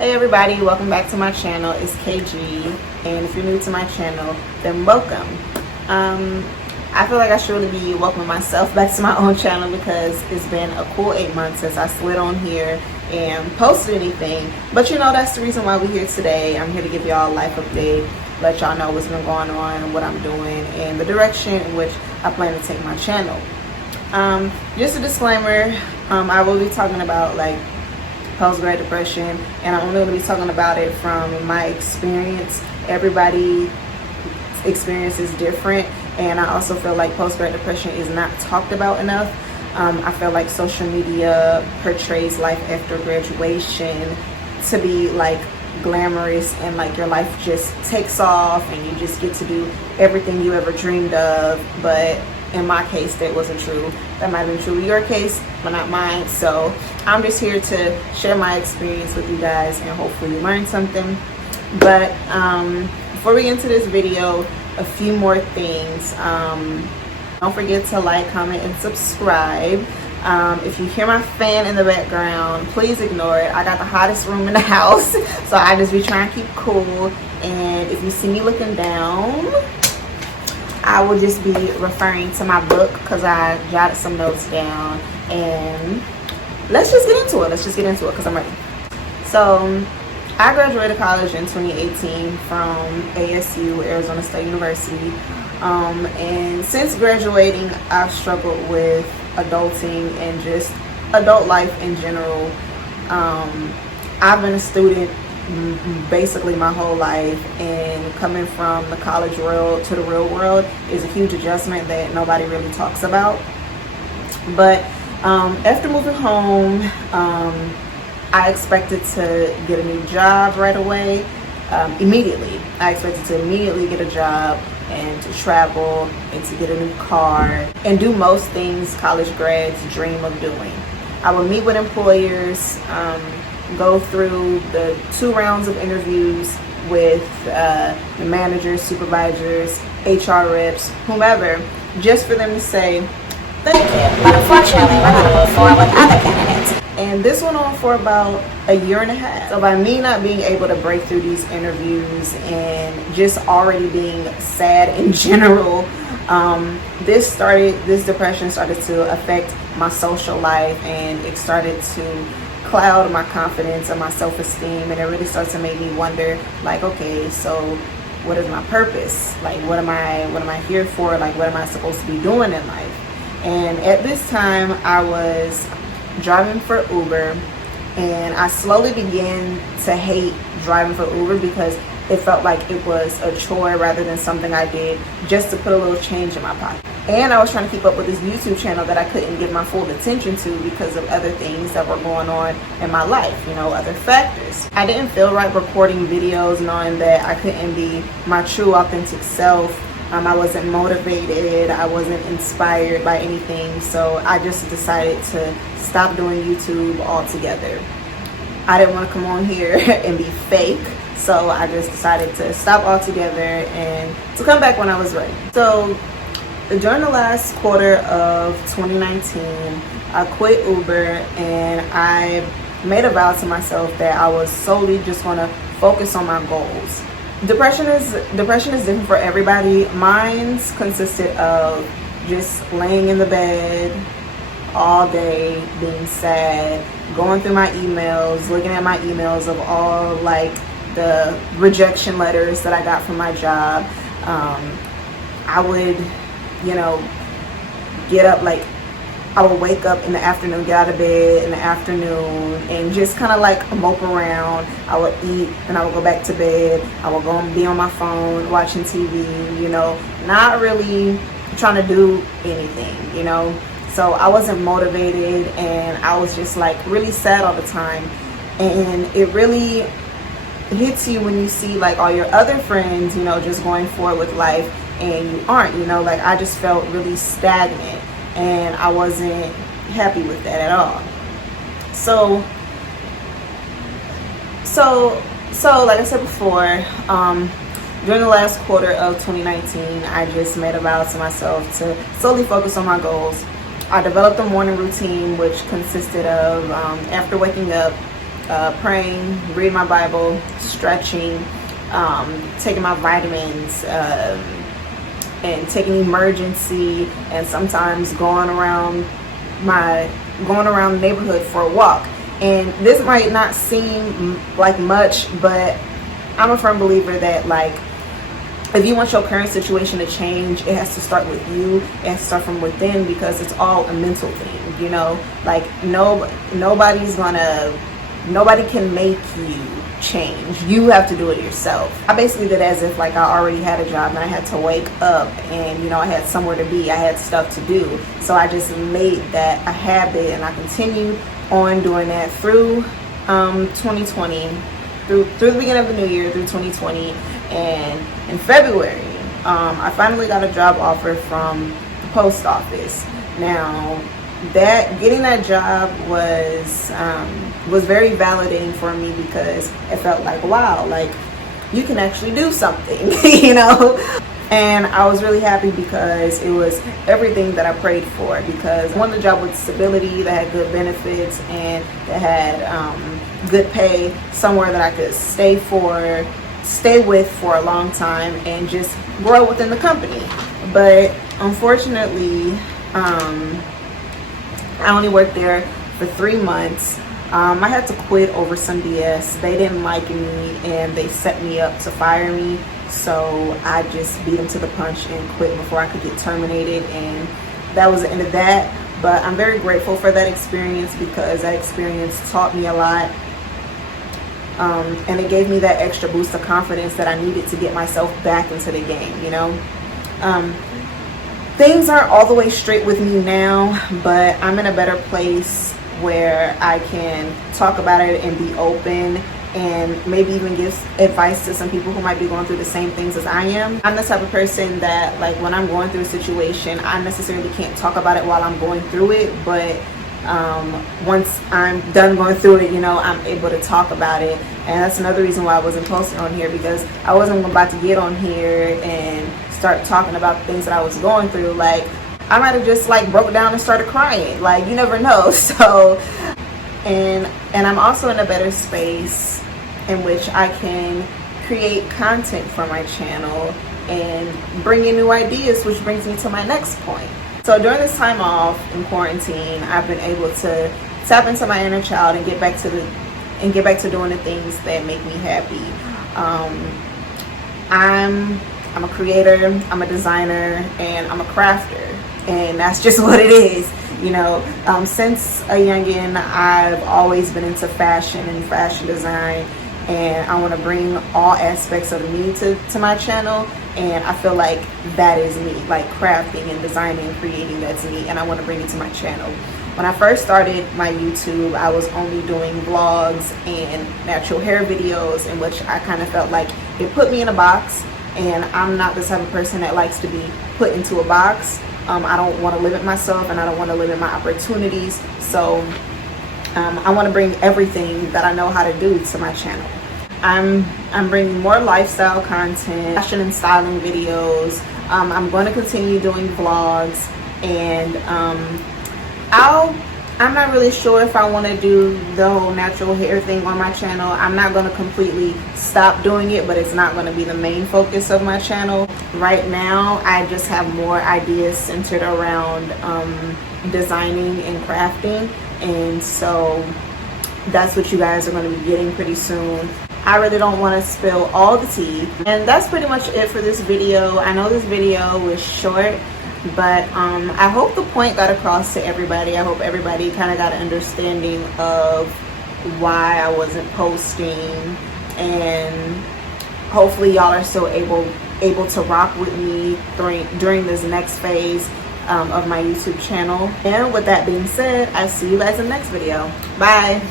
Hey everybody, welcome back to my channel. It's KG, and if you're new to my channel, then welcome. I feel like I should really be welcoming myself back to my own channel because it's been a cool 8 months since I slid on here and posted anything. But you know, that's the reason why we're here today. I'm here to give y'all a life update, let y'all know what's been going on, what I'm doing, and the direction in which I plan to take my channel. Just a disclaimer, I will be talking about like post-grad depression, and I'm only going to be talking about it from my experience. Everybody's experience is different, and I also feel like post-grad depression is not talked about enough. I feel like social media portrays life after graduation to be like glamorous, and like your life just takes off and you just get to do everything you ever dreamed of. But in my case, that wasn't true. That might have been true in your case, but not mine. So I'm just here to share my experience with you guys and hopefully learn something. But before we get into this video, a few more things. Don't forget to like, comment, and subscribe. If you hear my fan in the background, please ignore it. I got the hottest room in the house, so I just be trying to keep cool. And if you see me looking down, I will just be referring to my book because I jotted some notes down. And let's just get into it because I'm ready. So I graduated college in 2018 from ASU, Arizona State University. And since graduating, I've struggled with adulting and just adult life in general. I've been a student basically my whole life, and coming from the college world to the real world is a huge adjustment that nobody really talks about. But after moving home, I expected to get a new job right away. Immediately I expected to immediately get a job and to travel and to get a new car and do most things college grads dream of doing. I would meet with employers, go through the 2 rounds of interviews with the managers, supervisors, HR reps, whomever, just for them to say, thank you, but unfortunately we're going to move forward with other candidates. And this went on for about a year and a half. So by me not being able to break through these interviews and just already being sad in general, this depression started to affect my social life, and it started to cloud my confidence and my self-esteem, and it really started to make me wonder, like, okay, so what is my purpose? Like, what am I here for? Like, what am I supposed to be doing in life? And at this time I was driving for Uber, and I slowly began to hate driving for Uber because it felt like it was a chore rather than something I did just to put a little change in my pocket. And I was trying to keep up with this YouTube channel that I couldn't give my full attention to because of other things that were going on in my life, you know, other factors. I didn't feel right recording videos knowing that I couldn't be my true authentic self. I wasn't motivated, I wasn't inspired by anything, so I just decided to stop doing YouTube altogether. I didn't want to come on here and be fake, so I just decided to stop altogether and to come back when I was ready. So during the last quarter of 2019, I quit Uber, and I made a vow to myself that I was solely just going to focus on my goals. Depression is different for everybody. Mine's consisted of just laying in the bed all day, being sad, going through my emails, looking at my emails of all like the rejection letters that I got from my job. I would, you know, get up, like I would wake up in the afternoon, get out of bed in the afternoon, and just kind of like mope around. I would eat and I would go back to bed. I would go and be on my phone watching TV, you know, not really trying to do anything, you know. So I wasn't motivated, and I was just like really sad all the time. And it really hits you when you see like all your other friends, you know, just going forward with life and you aren't, you know. Like I just felt really stagnant, and I wasn't happy with that at all. So like I said before, during the last quarter of 2019, I just made a vow to myself to solely focus on my goals. I developed a morning routine which consisted of after waking up, praying, reading my Bible, stretching, taking my vitamins, and taking emergency, and sometimes going around the neighborhood for a walk. And this might not seem like much, but I'm a firm believer that, like, if you want your current situation to change, it has to start with you. It has to start from within, because it's all a mental thing, you know? Like, nobody can make you change. You have to do it yourself. I basically did as if like I already had a job and I had to wake up and, you know, I had somewhere to be. I had stuff to do. So I just made that a habit, and I continued on doing that through 2020, through the beginning of the new year, through 2020. And in February, I finally got a job offer from the post office. Now, getting that job was very validating for me, because it felt like, wow, like you can actually do something, you know. And I was really happy, because it was everything that I prayed for, because I wanted a job with stability, that had good benefits, and that had good pay, somewhere that I could stay with for a long time and just grow within the company. But unfortunately, I only worked there for 3 months. I had to quit over some BS. They didn't like me, and they set me up to fire me. So I just beat them to the punch and quit before I could get terminated, and that was the end of that. But I'm very grateful for that experience, because that experience taught me a lot. And it gave me that extra boost of confidence that I needed to get myself back into the game, you know. Things aren't all the way straight with me now, but I'm in a better place where I can talk about it and be open, and maybe even give advice to some people who might be going through the same things as I am. I'm the type of person that, like, when I'm going through a situation, I necessarily can't talk about it while I'm going through it, but once I'm done going through it, you know, I'm able to talk about it. And that's another reason why I wasn't posting on here, because I wasn't about to get on here and start talking about things that I was going through. Like, I might have just like broke down and started crying. Like, you never know. So, and I'm also in a better space in which I can create content for my channel and bring in new ideas, which brings me to my next point. So during this time off in quarantine, I've been able to tap into my inner child and get back to doing the things that make me happy. I'm a creator, I'm a designer, and I'm a crafter, and that's just what it is. You know, since a youngin', I've always been into fashion and fashion design, and I want to bring all aspects of me to my channel. And I feel like that is me, like crafting and designing and creating, that's me, and I want to bring it to my channel. When I first started my YouTube, I was only doing vlogs and natural hair videos, in which I kind of felt like it put me in a box, and I'm not the type of person that likes to be put into a box. I don't want to limit myself, and I don't want to limit my opportunities. So I want to bring everything that I know how to do to my channel. I'm bringing more lifestyle content, fashion and styling videos. I'm going to continue doing vlogs, and I'm not really sure if I want to do the whole natural hair thing on my channel. I'm not going to completely stop doing it, but it's not going to be the main focus of my channel. Right now, I just have more ideas centered around designing and crafting, and so that's what you guys are going to be getting pretty soon. I really don't want to spill all the tea, and that's pretty much it for this video. I know this video was short, but I hope the point got across to everybody. I hope everybody kind of got an understanding of why I wasn't posting, and hopefully y'all are still able to rock with me during this next phase of my YouTube channel. And with that being said, I'll see you guys in the next video. Bye.